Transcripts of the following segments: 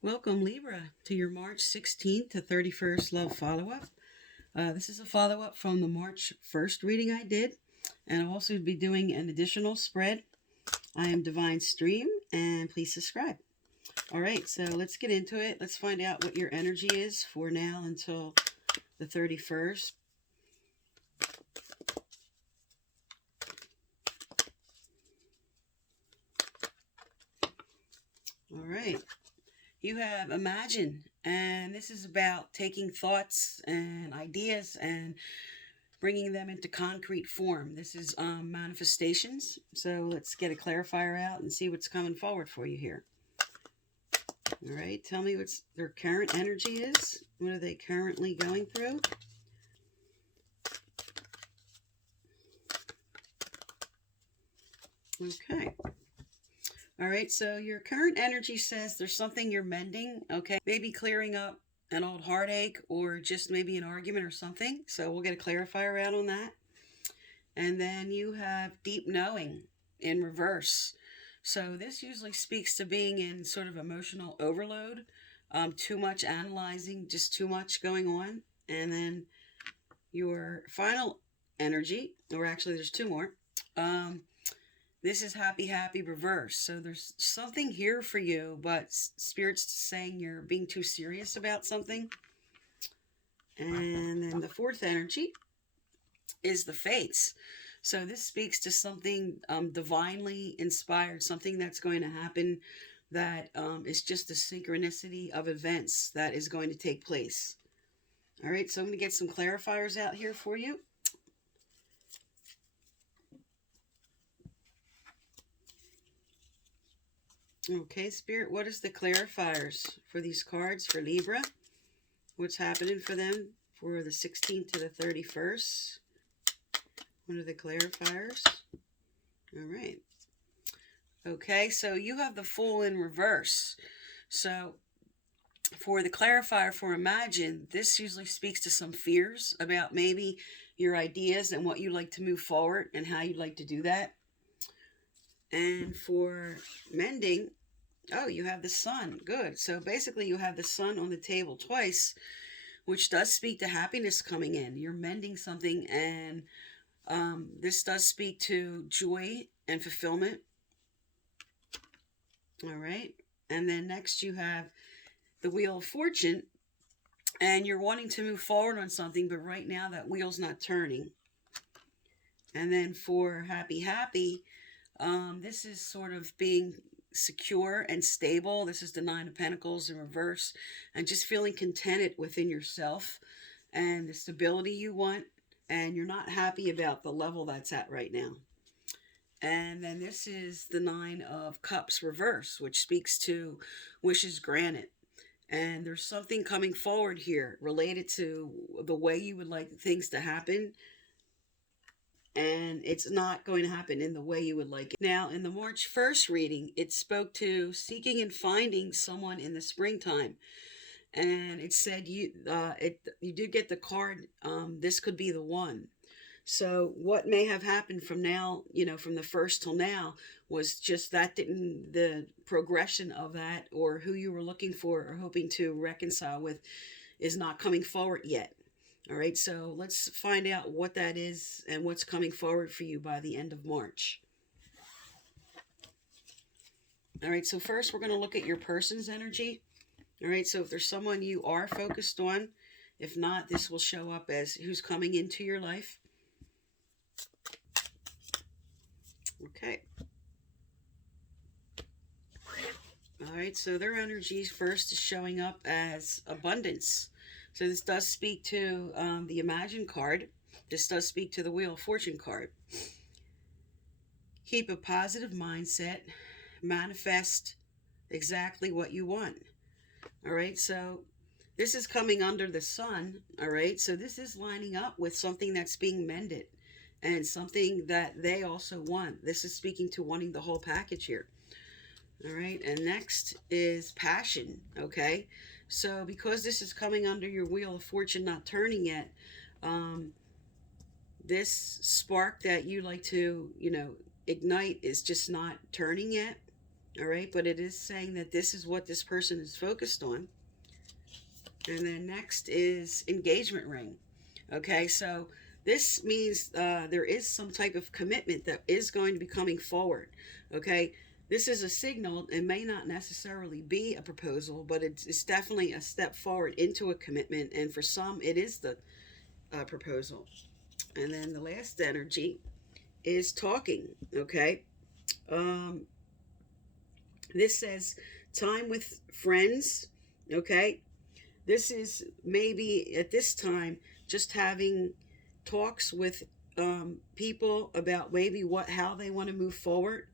Welcome, Libra, to your March 16th to 31st love follow-up. This is a follow-up from the March 1st reading I did, and I'll also be doing an additional spread. I am Divine Stream, and please subscribe. All right, so let's get into it. Let's find out what your energy is for now until the 31st. All right. You have Imagine, and this is about taking thoughts and ideas and bringing them into concrete form. This is manifestations. So let's get a clarifier out and see what's coming forward for you here. All right, tell me what their current energy is. What are they currently going through? Okay. All right, so your current energy says there's something you're mending, okay? Maybe clearing up an old heartache or just maybe an argument or something. So we'll get a clarifier out on that. And then you have deep knowing in reverse. So this usually speaks to being in sort of emotional overload, too much analyzing, just too much going on. And then your final energy, or actually there's two more. This is happy reverse. So there's something here for you, but Spirit's saying you're being too serious about something. And then the fourth energy is the fates. So this speaks to something divinely inspired, something that's going to happen that is just a synchronicity of events that is going to take place. All right, so I'm going to get some clarifiers out here for you. Okay, Spirit, what is the clarifiers for these cards for Libra? What's happening for them for the 16th to the 31st? What are the clarifiers? All right. Okay, so you have the Fool in reverse. So for the clarifier for Imagine, this usually speaks to some fears about maybe your ideas and what you like to move forward and how you'd like to do that. And for Mending, oh, you have the Sun. Good. So basically you have the Sun on the table twice, which does speak to happiness coming in. You're mending something, and this does speak to joy and fulfillment. All right. And then next you have the Wheel of Fortune, and you're wanting to move forward on something, but right now that wheel's not turning. And then for happy, this is sort of being secure and stable. This is the Nine of Pentacles in reverse, and just feeling contented within yourself and the stability you want, and you're not happy about the level that's at right now. And then this is the Nine of Cups reverse, which speaks to wishes granted. And there's something coming forward here related to the way you would like things to happen, and it's not going to happen in the way you would like it. Now, in the March 1st reading, it spoke to seeking and finding someone in the springtime. And it said you did get the card, this could be the one. So what may have happened from now, from the first till now, was just that the progression of that, or who you were looking for or hoping to reconcile with, is not coming forward yet. All right, so let's find out what that is and what's coming forward for you by the end of March. All right, so first we're going to look at your person's energy. All right, so if there's someone you are focused on, if not, this will show up as who's coming into your life. Okay. All right, so their energy first is showing up as abundance. So this does speak to the Imagine card. This does speak to the Wheel of Fortune card. Keep a positive mindset. Manifest exactly what you want. All right, so this is coming under the Sun. All right, so this is lining up with something that's being mended and something that they also want. This is speaking to wanting the whole package here. All right, and next is passion. Okay, so because this is coming under your Wheel of Fortune not turning yet, this spark that you like to, ignite is just not turning yet. All right, but it is saying that this is what this person is focused on. And then next is engagement ring. Okay, so this means there is some type of commitment that is going to be coming forward. Okay, this is a signal. It may not necessarily be a proposal, but it's definitely a step forward into a commitment. And for some, it is the proposal. And then the last energy is talking. Okay, um, this says time with friends. Okay, this is maybe at this time just having talks with people about maybe how they want to move forward.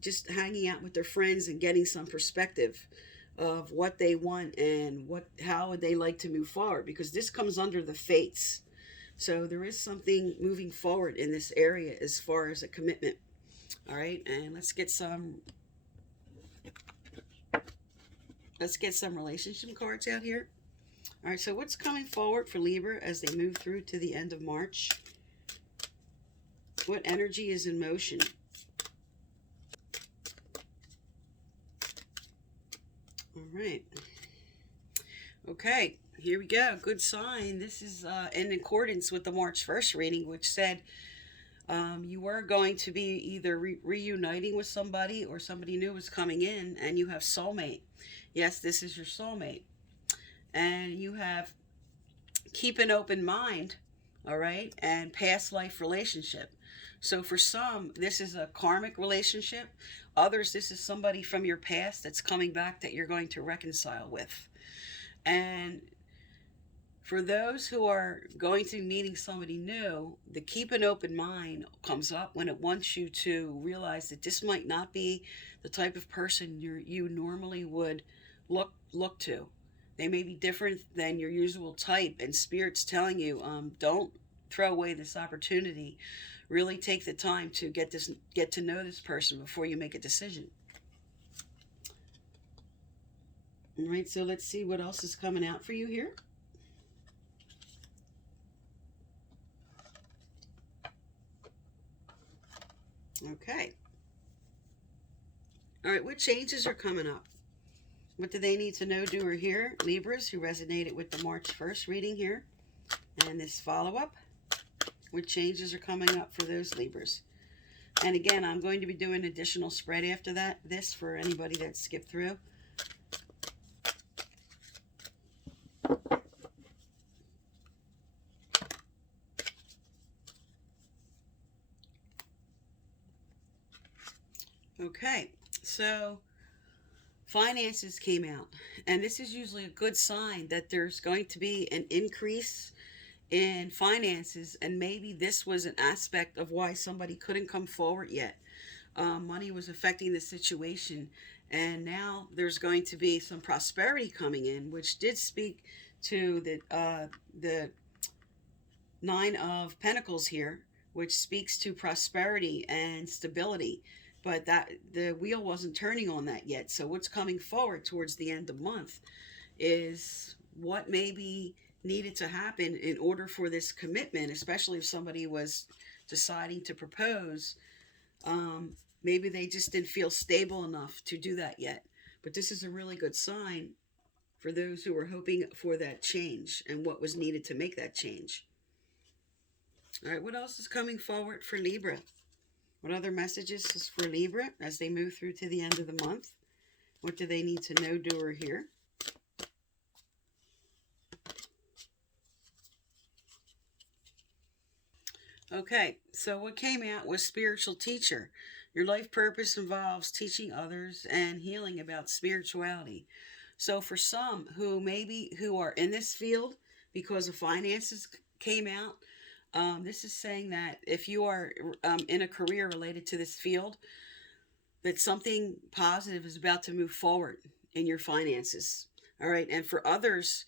Just hanging out with their friends and getting some perspective of what they want and how would they like to move forward, because this comes under the fates. So there is something moving forward in this area as far as a commitment. All right, and let's get some relationship cards out here. All right, so what's coming forward for Libra as they move through to the end of March? What energy is in motion? All right. Okay, here we go. Good sign. This is in accordance with the March 1st reading, which said you were going to be either reuniting with somebody or somebody new was coming in, and you have soulmate. Yes, this is your soulmate. And you have keep an open mind, all right, and past life relationship. So for some, this is a karmic relationship. Others, this is somebody from your past that's coming back that you're going to reconcile with. And for those who are going to be meeting somebody new, the keep an open mind comes up when it wants you to realize that this might not be the type of person you normally would look to. They may be different than your usual type, and Spirit's telling you, don't throw away this opportunity. Really take the time to get to know this person before you make a decision. All right, so let's see what else is coming out for you here. Okay. All right, what changes are coming up? What do they need to know, do, or hear? Libras who resonated with the March 1st reading here. And this follow-up. What changes are coming up for those Libras? And again, I'm going to be doing additional spread after this for anybody that skipped through. Okay, so finances came out, and this is usually a good sign that there's going to be an increase in finances, and maybe this was an aspect of why somebody couldn't come forward yet. Money was affecting the situation, and now there's going to be some prosperity coming in, which did speak to the Nine of Pentacles here, which speaks to prosperity and stability. But that the wheel wasn't turning on that yet. So what's coming forward towards the end of the month is what maybe needed to happen in order for this commitment, especially if somebody was deciding to propose. Maybe they just didn't feel stable enough to do that yet. But this is a really good sign for those who were hoping for that change and what was needed to make that change. All right, what else is coming forward for Libra? What other messages is for Libra as they move through to the end of the month? What do they need to know, do, or hear? Okay, so what came out was spiritual teacher. Your life purpose involves teaching others and healing about spirituality. So for some who are in this field because of finances came out, this is saying that if you are in a career related to this field, that something positive is about to move forward in your finances. All right. And for others,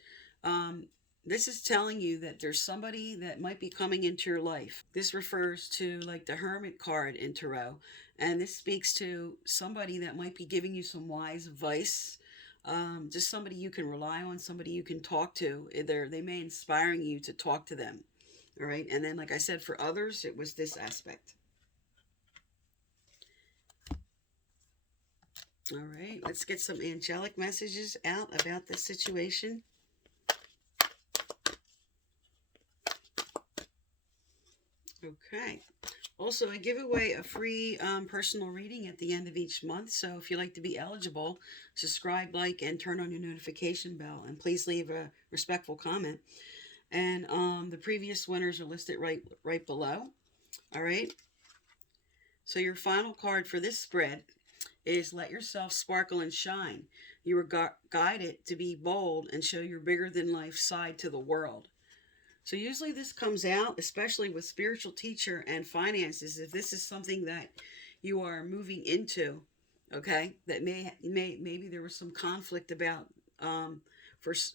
this is telling you that there's somebody that might be coming into your life. This refers to like the Hermit card in Tarot. And this speaks to somebody that might be giving you some wise advice. Just somebody you can rely on, somebody you can talk to. They may inspiring you to talk to them. All right. And then, like I said, for others, it was this aspect. All right, let's get some angelic messages out about this situation. Okay. Also, I give away a free personal reading at the end of each month. So if you'd like to be eligible, subscribe, like, and turn on your notification bell. And please leave a respectful comment. And the previous winners are listed right below. All right. So your final card for this spread is Let Yourself Sparkle and Shine. You are guided to be bold and show your bigger than life side to the world. So usually this comes out, especially with spiritual teacher and finances, if this is something that you are moving into, okay, that maybe there was some conflict about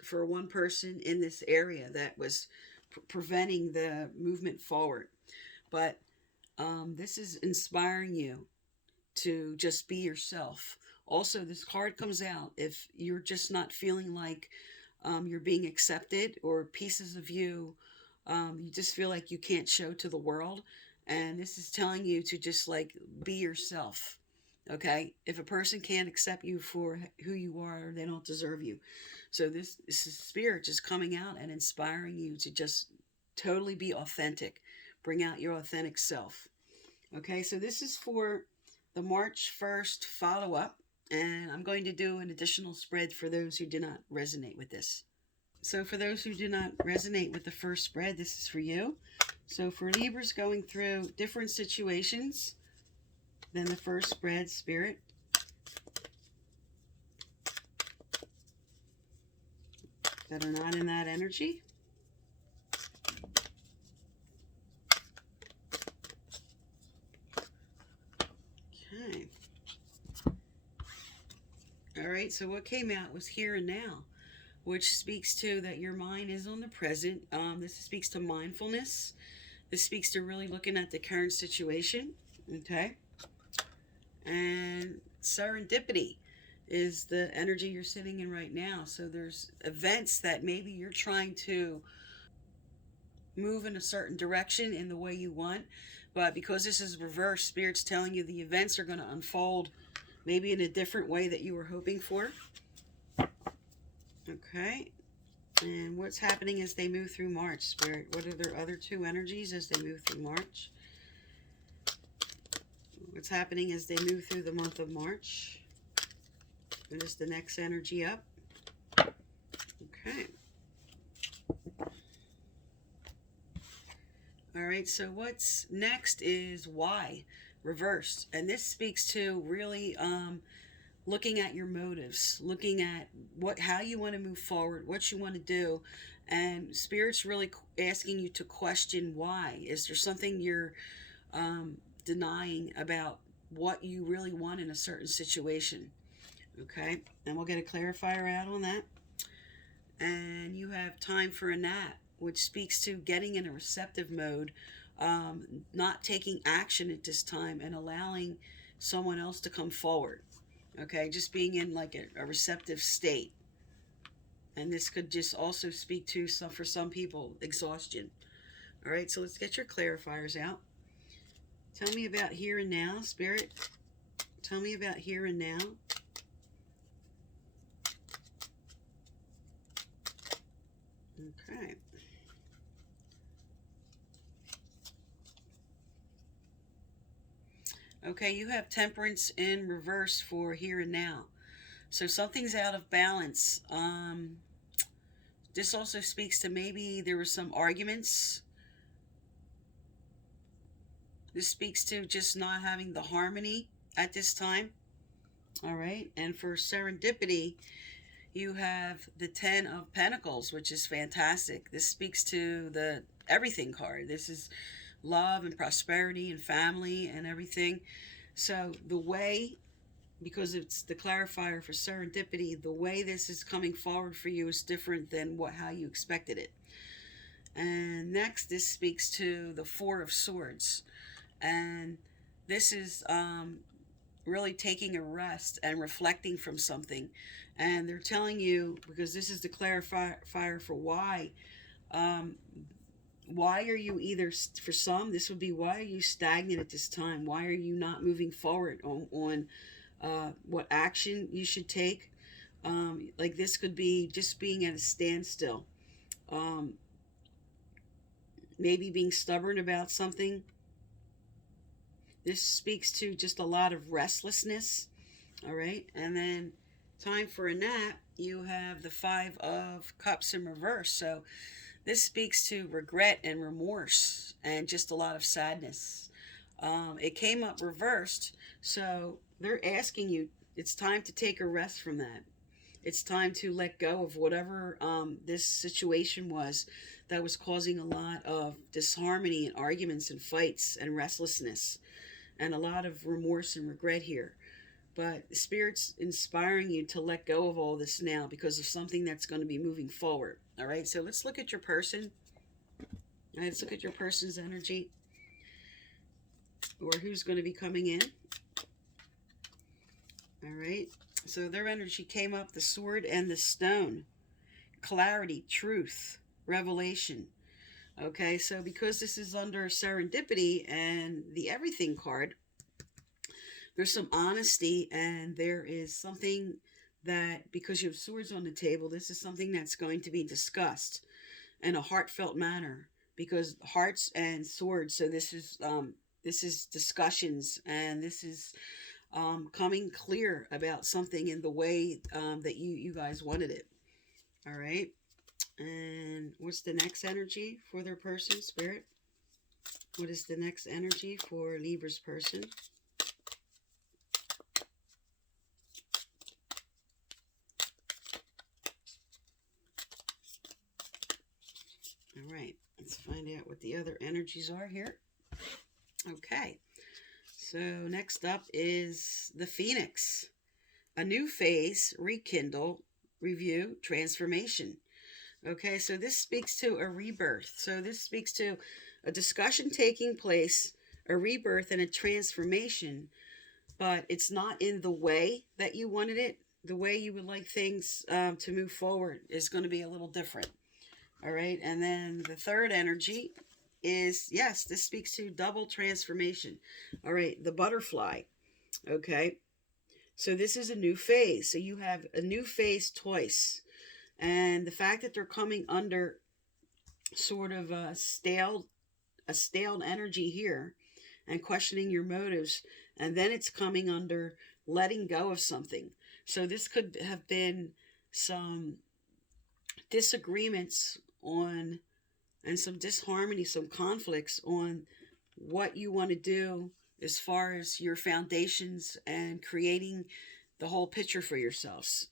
for one person in this area that was preventing the movement forward. But this is inspiring you to just be yourself. Also, this card comes out if you're just not feeling like you're being accepted, or pieces of you you just feel like you can't show to the world. And this is telling you to just like be yourself. Okay, if a person can't accept you for who you are, they don't deserve you. So this is spirit just coming out and inspiring you to just totally be authentic, bring out your authentic self. Okay, so this is for the March 1st follow-up, and I'm going to do an additional spread for those who do not resonate with this. So for those who do not resonate with the first spread, this is for you. So for Libras going through different situations than the first spread, Spirit, that are not in that energy. Okay. All right, so what came out was here and now, which speaks to that your mind is on the present. This speaks to mindfulness. This speaks to really looking at the current situation, okay? And serendipity is the energy you're sitting in right now. So there's events that maybe you're trying to move in a certain direction in the way you want, but because this is reverse, Spirit's telling you the events are going to unfold maybe in a different way that you were hoping for. Okay. And what's happening as they move through March, Spirit? What are their other two energies as they move through March? What's happening as they move through the month of March? What is the next energy up? Okay. All right, so what's next is why, reversed. And this speaks to really looking at your motives, looking at how you want to move forward, what you want to do. And Spirit's really asking you to question why. Is there something you're denying about what you really want in a certain situation? Okay, and we'll get a clarifier out on that. And you have time for a nap, which speaks to getting in a receptive mode, not taking action at this time and allowing someone else to come forward. Okay, just being in like a receptive state. And this could just also speak to, for some people, exhaustion. All right, so let's get your clarifiers out. Tell me about here and now, Spirit. Tell me about here and now. Okay. Okay, you have Temperance in reverse for here and now. So something's out of balance. This also speaks to maybe there were some arguments. This speaks to just not having the harmony at this time. All right, and for serendipity, you have the 10 of Pentacles, which is fantastic. This speaks to the everything card. This is love and prosperity and family and everything. So the way, because it's the clarifier for serendipity, the way this is coming forward for you is different than how you expected it. And next, this speaks to the Four of Swords. And this is really taking a rest and reflecting from something. And they're telling you, because this is the clarifier for why are you either, for some, this would be why are you stagnant at this time? Why are you not moving forward on what action you should take. Like this could be just being at a standstill, um, maybe being stubborn about something. This speaks to just a lot of restlessness. All right. And then time for a nap, you have the Five of Cups in reverse. So this speaks to regret and remorse and just a lot of sadness. It came up reversed. So they're asking you, it's time to take a rest from that. It's time to let go of whatever this situation was that was causing a lot of disharmony and arguments and fights and restlessness and a lot of remorse and regret here. But the Spirit's inspiring you to let go of all this now because of something that's going to be moving forward. All right, so let's look at your person. All right, let's look at your person's energy or who's going to be coming in. All right, so their energy came up, the sword and the stone. Clarity, truth, revelation. Okay, so because this is under serendipity and the everything card, there's some honesty and there is something that, because you have swords on the table, this is something that's going to be discussed in a heartfelt manner, because hearts and swords, so this is discussions, and this is coming clear about something in the way that you guys wanted it. All right. And what's the next energy for their person, Spirit? What is the next energy for Libra's person? All right, let's find out what the other energies are here. Okay, so next up is the Phoenix. A new phase, rekindle, review, transformation. Okay, so this speaks to a rebirth. So this speaks to a discussion taking place, a rebirth and a transformation, but it's not in the way that you wanted it. The way you would like things to move forward is going to be a little different. All right, and then the third energy is, yes, this speaks to double transformation. All right, the butterfly. Okay, so this is a new phase. So you have a new phase twice. And the fact that they're coming under sort of a staled energy here and questioning your motives, and then it's coming under letting go of something. So this could have been some disagreements on, and some disharmony, some conflicts on what you want to do as far as your foundations and creating the whole picture for yourselves.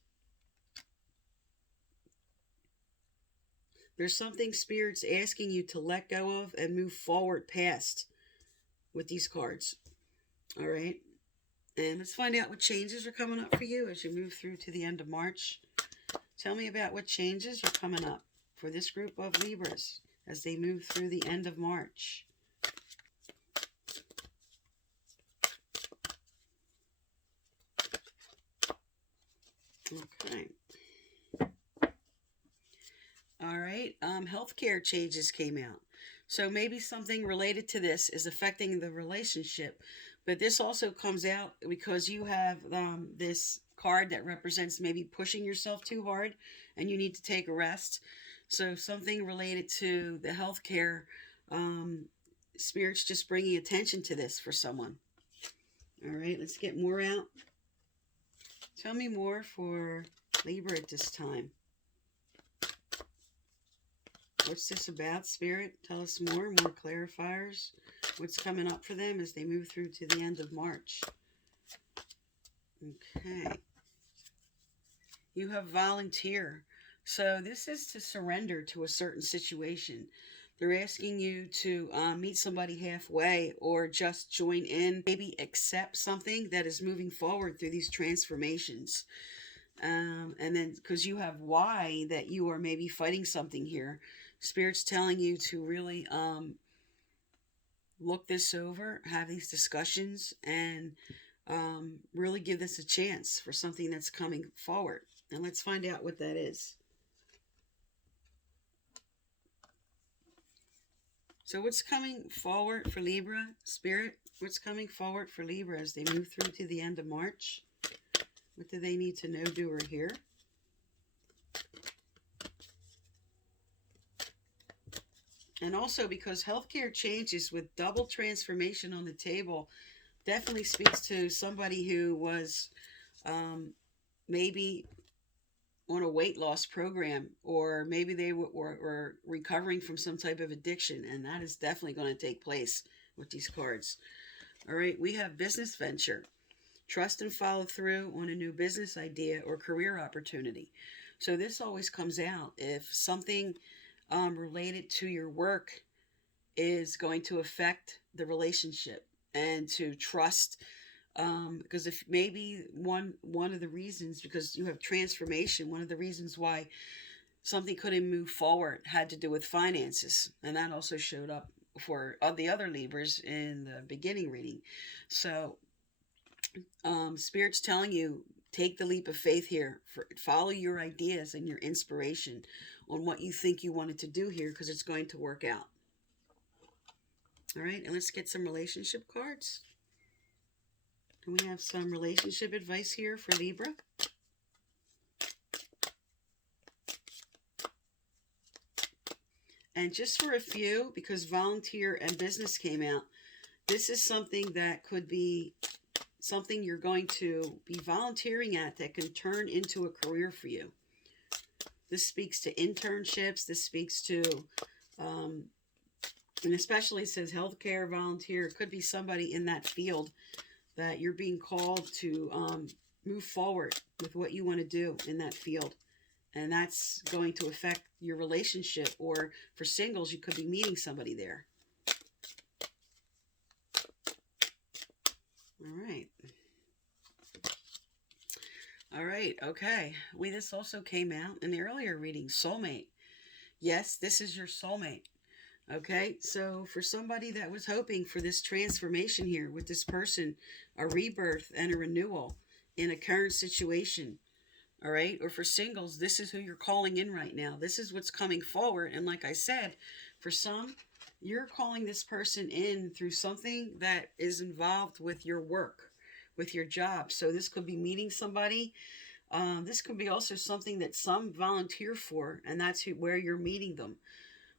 There's something Spirit's asking you to let go of and move forward past with these cards. All right. And let's find out what changes are coming up for you as you move through to the end of March. Tell me about what changes are coming up for this group of Libras as they move through the end of March. Okay. All right, healthcare changes came out. So maybe something related to this is affecting the relationship. But this also comes out because you have this card that represents maybe pushing yourself too hard and you need to take a rest. So something related to the healthcare, Spirit's just bringing attention to this for someone. All right, let's get more out. Tell me more for Libra at this time. What's this about, Spirit? Tell us more clarifiers. What's coming up for them as they move through to the end of March? Okay. You have volunteer. So this is to surrender to a certain situation. They're asking you to meet somebody halfway or just join in, maybe accept something that is moving forward through these transformations. And then because you have why that you are maybe fighting something here, Spirit's telling you to really look this over, have these discussions, and really give this a chance for something that's coming forward. And let's find out what that is. So what's coming forward for Libra, Spirit? What's coming forward for Libra as they move through to the end of March? What do they need to know, do, or hear? And also, because healthcare changes with double transformation on the table, definitely speaks to somebody who was maybe on a weight loss program, or maybe they were recovering from some type of addiction, and that is definitely going to take place with these cards. All right, we have business venture. Trust and follow through on a new business idea or career opportunity. So this always comes out if something related to your work is going to affect the relationship, and to trust, because if maybe one of the reasons, because you have transformation, one of the reasons why something couldn't move forward had to do with finances, and that also showed up for the other Libras in the beginning reading. So Spirit's telling you, take the leap of faith here. Follow your ideas and your inspiration on what you think you wanted to do here, because it's going to work out. All right, and let's get some relationship cards. And we have some relationship advice here for Libra. And just for a few, because volunteer and business came out, this is something that could be something you're going to be volunteering at that can turn into a career for you. This speaks to internships. This speaks to, and especially says healthcare volunteer. It could be somebody in that field that you're being called to move forward with what you want to do in that field. And that's going to affect your relationship. Or for singles, you could be meeting somebody there. All right. All right, okay. This also came out in the earlier reading, soulmate. Yes, this is your soulmate. Okay, so for somebody that was hoping for this transformation here with this person, a rebirth and a renewal in a current situation, all right, or for singles, this is who you're calling in right now. This is what's coming forward. And like I said, for some, you're calling this person in through something that is involved with your work, with your job. So this could be meeting somebody. This could be also something that some volunteer for, and that's where you're meeting them.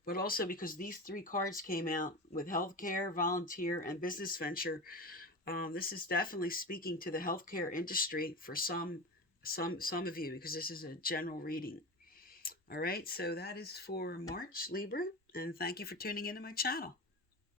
But also, because these three cards came out with healthcare, volunteer, and business venture, this is definitely speaking to the healthcare industry for some of you, because this is a general reading. All right, so that is for March, Libra, and thank you for tuning into my channel.